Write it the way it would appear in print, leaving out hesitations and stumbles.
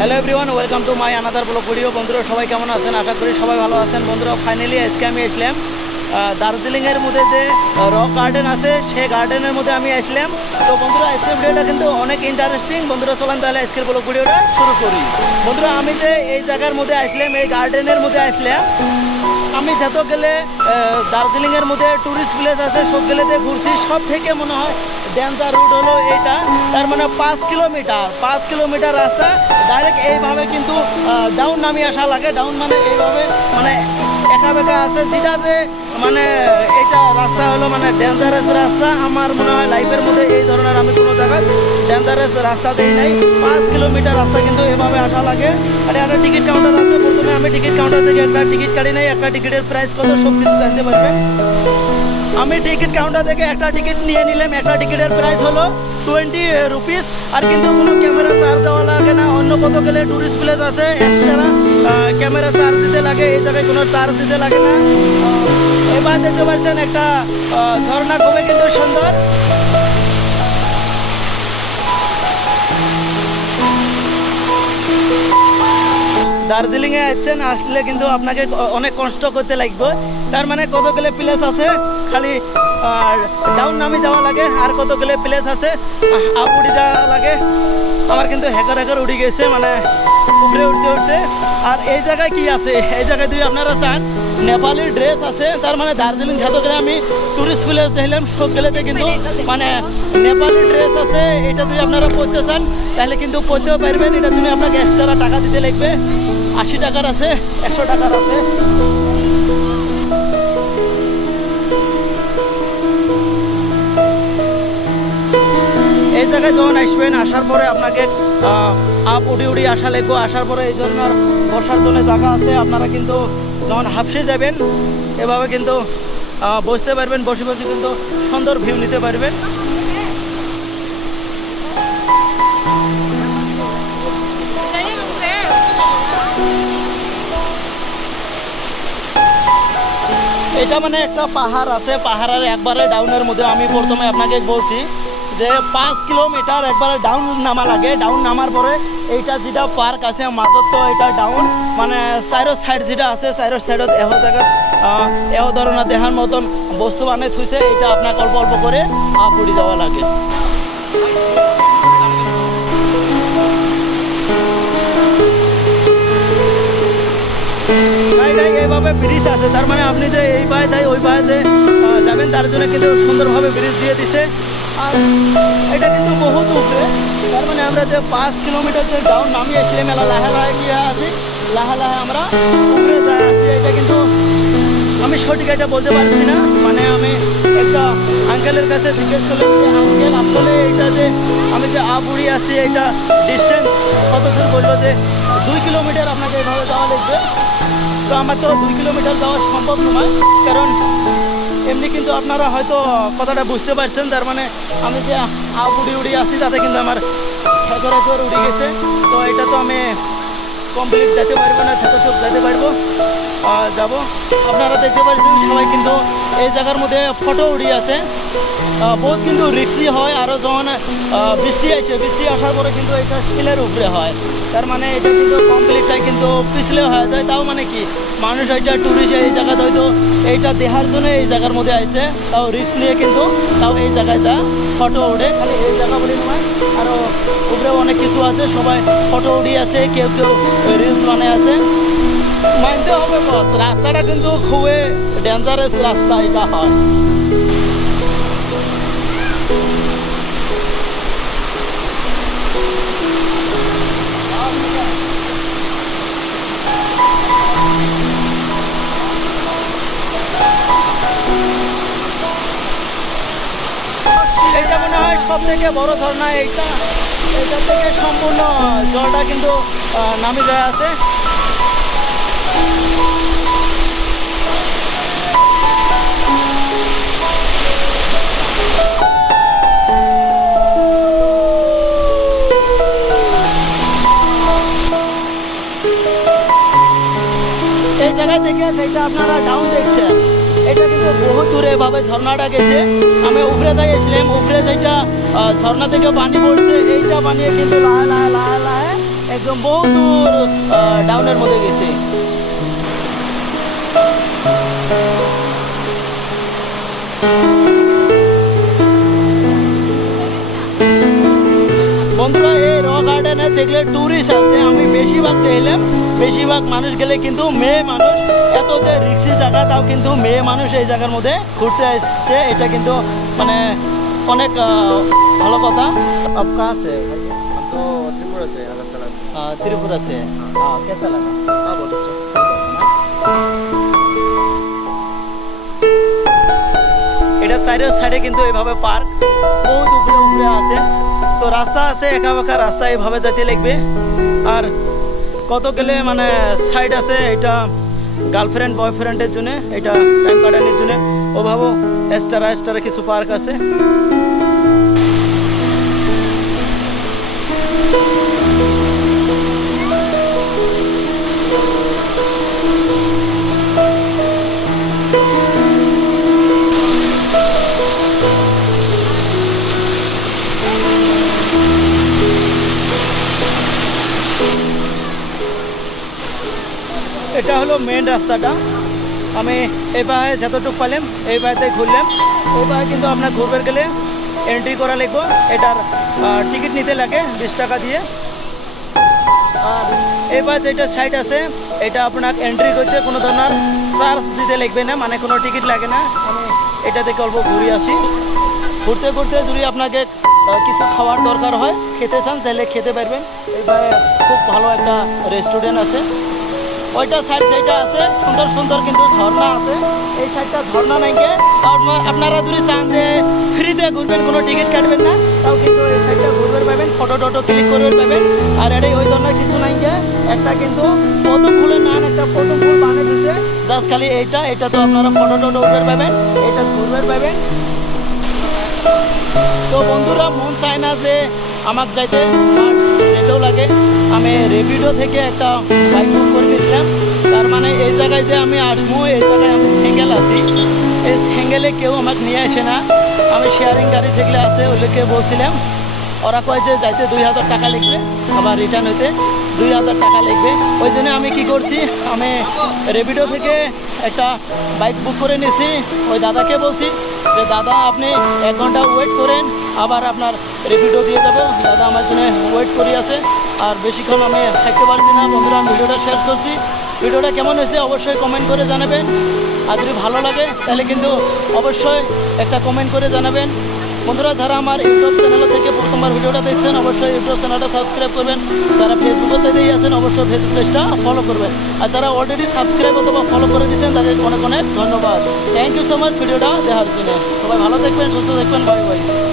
Hello everyone, welcome to my another blog video. বন্ধুরা সবাই কেমন আছেন? আশা করি সবাই ভালো আছেন। বন্ধুরা ফাইনালি আজকে আমি আসলাম দার্জিলিংয়ের মধ্যে যে রক গার্ডেন আছে সেই গার্ডেনের মধ্যে আমি আসলাম। তো বন্ধুরা আজকের ভিডিওটা কিন্তু অনেক ইন্টারেস্টিং। বন্ধুরা চলেন তাহলে আজকের ব্লগ ভিডিওটা শুরু করি। বন্ধুরা আমি যে এই জায়গার মধ্যে আসলাম, এই গার্ডেনের মধ্যে আসলাম, আমি যত গেলে দার্জিলিংয়ের মধ্যে ট্যুরিস্ট প্লেস আছে সব গেলেতে ঘুরছি। সব থেকে মনে হয় ডেঞ্জার রুট হলো এইটা। তার মানে 5 কিলোমিটার রাস্তা ডাইরেক্ট এইভাবে কিন্তু ডাউন নামিয়ে আসা লাগে। ডাউন মানে এইভাবে মানে একা বেঁকা আছে, যেটা যে মানে এটা রাস্তা হলো মানে ডেঞ্জারাস রাস্তা। আমার মনে হয় লাইফের মধ্যে এই ধরনের আমি কোনো জায়গায় ডেঞ্জারাস রাস্তা দিই নাই। 5 কিলোমিটার রাস্তা কিন্তু এভাবে আসা লাগে। আর একটা টিকিট কাউন্টার আছে। প্রথমে আমি টিকিট কাউন্টার থেকে একটা টিকিট কাটি নাই। একটা টিকিটের প্রাইস কত সব কিছু জানতে পারবেন। আমি টিকিট কাউন্টার থেকে একটা টিকিট নিয়ে নিলাম। একটা টিকিটের প্রাইস হলো 20 রুপিস। আর কিন্তু কোনো ক্যামেরা চার্জ দেওয়া লাগে না। অন্য কত গেলে ট্যুরিস্ট প্লেস আছে এক্সট্রা ক্যামেরা চার্জ দিতে লাগে, এই জায়গায় কোনো চার্জ দিতে লাগে না। এবার দেখতে পাচ্ছেন একটা ঝর্ণা, খুবই কিন্তু সুন্দর। দার্জিলিংয়ে আসছেন, আসলে কিন্তু আপনাকে অনেক কষ্ট করতে লাগবে। তার মানে কতগুলো প্লেস আছে খালি ডাউন নামে যাওয়া লাগে, আর কতগুলো প্লেস আছে আপ উঠে যাওয়া লাগে। আমার কিন্তু হ্যাকার উঠে গেছে মানে উপরে উঠতে। আর এই জায়গায় কি আছে, এই জায়গায় যদি আপনারা চান নেপালি ড্রেস আছে। তার মানে দার্জিলিং যতগুলো আমি টুরিস্ট প্লেস দেখলাম সবগুলোতে কিন্তু মানে নেপালি ড্রেস আছে। এটা যদি আপনারা পড়তে চান তাহলে কিন্তু পড়তেও পারবেন। এটা তুমি আপনাকে এক্সট্রা টাকা দিতে লাগবে। 80 টাকার আছে, 100 টাকার আছে। এই জায়গায় যখন আসবেন, আসার পরে আপনাকে আপ উড়ি আসা লাগবে। আসার পরে এই জন্য বসার জন্য জায়গা আছে। আপনারা কিন্তু যখন হাফসে যাবেন এভাবে কিন্তু বসতে পারবেন। বসে বসে কিন্তু সুন্দর ভিউ নিতে পারবেন। এটা মানে একটা পাহাড় আছে, পাহাড়ের একবারে ডাউনের মধ্যে। আমি প্রথমে আপনাকে বলছি যে 5 কিলোমিটার একবারে ডাউন নামা লাগে। ডাউন নামার পরে এইটা যেটা পার্ক আছে মাঝত, তো এটা ডাউন মানে চারো সাইড যেটা আছে চারো সাইডত এহ জায়গা এহ ধরনের দেখার মতন বস্তু বানিয়ে থুইছে। এটা আপনাকে অল্প অল্প করে আপ উঠে যাওয়া লাগে। এইভাবে ব্রিজ আছে। তার মানে আপনি যে এই পায়ে তাই ওই পায়ে যে যাবেন তার জন্য কিন্তু সুন্দরভাবে ব্রিজ দিয়ে দিছে। আর এটা কিন্তু বহুত উপরে। তার মানে আমরা যে 5 কিলোমিটার যে ডাউন নামিয়ে আসলে মেলা লাহে লাহে গিয়ে আছি, লাহে লাহে আমরা উপরে যাই আছি। এটা কিন্তু আমি সঠিক এটা বলতে পারছি না। মানে আমি একটা আঙ্কেলের কাছে জিজ্ঞেস করলাম যে আঙ্কেল আসলে এইটা যে আমি যে আবুড়ি আছি এইটা ডিস্টেন্স কত দূর? বললো যে 2 কিলোমিটার আপনাকে এভাবে যাওয়া লাগবে। তো আমার তো 2 কিলোমিটার যাওয়া সম্ভব নয়, কারণ এমনি কিন্তু আপনারা হয়তো কথাটা বুঝতে পারছেন। তার মানে আমি যে আপ উড়ি আসছি তাতে কিন্তু আমার হ্যাকার উড়ে গেছে। তো এটা তো আমি কমপ্লিট যেতে পারবো না, ছোটো চোখ যেতে পারবো যাব। আপনারা দেখতে পাচ্ছেন সবাই কিন্তু এই জায়গার মধ্যে ফটো উড়িয়ে আছে। বহুত কিন্তু রিক্সি হয়। আরও যখন বৃষ্টি আসে, বৃষ্টি আসার পরে কিন্তু এটা স্কিলের উপরে হয়। তার মানে এটা কিন্তু কমপ্লিটটাই কিন্তু পিছলে হয়ে যায়। তাও মানে কি মানুষ এইটা ট্যুরিস্ট এই জায়গাতে হয়তো এইটা দেখার জন্য এই জায়গার মধ্যে আসছে, তাও রিক্স নিয়ে কিন্তু তাও এই জায়গায় যা ফটো উঠে। খালি এই জায়গা বলে নয়, আরও উপরেও অনেক কিছু আছে। সবাই ফটো উঠিয়ে আছে, কেউ কেউ রিলস বানিয়ে আছে। মানতে হবে বস, রাস্তাটা কিন্তু খুবই ডেঞ্জারাস রাস্তা এটা হয়। এইটা মনে হয় সব থেকে বড় ঝর্ণা। এইটা থেকে সম্পূর্ণ জলটা কিন্তু নামে যায় আছে। এই জায়গা থেকে যেটা আপনারা ডাউন দেখছেন এটা কিন্তু বহু দূরে এভাবে ঝর্ণাটা গেছে। আমি উপরে গেছিলাম, উপরে যেটা ঝর্ণা থেকে পানি পড়ছে এইটা বানিয়ে কিন্তু লাহে লাহে লাহে লাহে একদম বহু দূর ডাউনের মধ্যে গেছে। বন্ধুরা এই রক গার্ডেনে যেগুলো ট্যুরিস্ট আছে আমি বেশিরভাগ দেখলাম, বেশিরভাগ মানুষ গেলে কিন্তু মেয়ে মানুষ, এত যে রিক্সি জায়গা তাও কিন্তু মেয়ে মানুষ এই জায়গার মধ্যে ঘুরতে আসছে, এটা কিন্তু মানে অনেক ভালো কথা। আপকা আছে तो त्रिपुरा से अगरतला से। त्रिपुरा से कैसा लगा? हाँ बहुत अच्छा। এটা চাইরের সাইডে কিন্তু এইভাবে পার্ক বহুত উপরে উপরে আছে, তো রাস্তা আছে একা বেঁকা রাস্তা, এইভাবে যেতে লাগবে। আর কত গেলে মানে সাইড আছে, এটা গার্লফ্রেন্ড বয়ফ্রেন্ডের জন্য, এটা টাইম কাটানোর জন্য। ওভাবেও এক্সট্রা কিছু পার্ক আছে। এটা হলো মেন রাস্তাটা। আমি এই পায়ে যতটুকু পাইলাম এই পায়েতে ঘুরলাম। এই পায়ে কিন্তু আপনার ঘুরবে গেলে এন্ট্রি করা লাগবে, এটার টিকিট নিতে লাগে 20 টাকা দিয়ে। আর এই পায়ে যেটা সাইড আছে এটা আপনার এন্ট্রি করতে কোনো ধরনের চার্জ দিতে লাগবে না, মানে কোনো টিকিট লাগে না। আমি এটা থেকে অল্প ঘুরে আসি। ঘুরতে ঘুরতে যদি আপনাকে কিছু খাওয়ার দরকার হয়, খেতে চান তাহলে খেতে পারবেন। এই পায়ে খুব ভালো একটা রেস্টুরেন্ট আছে। ওইটা সাইড যেটা আছে সুন্দর সুন্দর কিন্তু ঝর্ণা আছে, এই সাইডটা ঝর্ণা নাই গে। আপনারা যদি চান যে ফ্রিতে ঘুরবেন, কোনো টিকিট কাটবেন না, তাও কিন্তু এই সাইডটা ঘুরবে পাবেন, ফটো টটো ক্লিক করবে পাবেন। আর এটাই ওই ধরনের কিছু নাই গে। একটা কিন্তু পদম ফুলের নান, একটা পদম ফুল বানিয়ে দিচ্ছে জাস্ট খালি এটা তো আপনারা ফটো টটো উঠবে পাবেন, এটা ঘুরবে পাবেন। তো বন্ধুরা মন চায় না যে আমাকে যাইতে, যেতেও লাগে। আমি রেপিডো থেকে একটা বাইক বুক করে নিয়েছিলাম, তার মানে এই জায়গায় যে আমি আসবো, এই জায়গায় আমি সিঙ্গেল আছি, এই সিঙ্গেলে কেউ আমাকে নিয়ে আসে না। আমি শেয়ারিং গাড়ি যেগুলো আছে ওগুলোকে বলছিলাম, ওরা কয় যে যাইতে 2000 টাকা লিখবে, আবার রিটার্ন হইতে 2000 টাকা লিখবে। ওই জন্য আমি কি করছি, আমি রেপিডো থেকে একটা বাইক বুক করে নিয়েছি। ওই দাদাকে বলছি যে দাদা আপনি 1 ঘন্টা ওয়েট করেন, আবার আপনার রেপিডো দিয়ে যাবো। দাদা আমার জন্য ওয়েট করি আছে, আর বেশিক্ষণ আমি থাকতে পারছি না। বন্ধুরা আমি ভিডিওটা শেয়ার করছি, ভিডিওটা কেমন হয়েছে অবশ্যই কমেন্ট করে জানাবেন। আর যদি ভালো লাগে তাহলে কিন্তু অবশ্যই একটা কমেন্ট করে জানাবেন। বন্ধুরা যারা আমার ইউটিউব চ্যানেল থেকে প্রথমবার ভিডিওটা দেখছেন অবশ্যই ইউটিউব চ্যানেলটা সাবস্ক্রাইব করবেন। যারা ফেসবুকে দিয়ে আছেন অবশ্যই ফেসবুক পেজটা ফলো করবেন। আর যারা অলরেডি সাবস্ক্রাইব অথবা ফলো করে দিয়েছেন তাদের অনেক অনেক ধন্যবাদ। থ্যাংক ইউ সো মাচ ভিডিওটা দেখার জন্য। সবাই ভালো থাকবেন, সুস্থ থাকবেন, বাই বাই।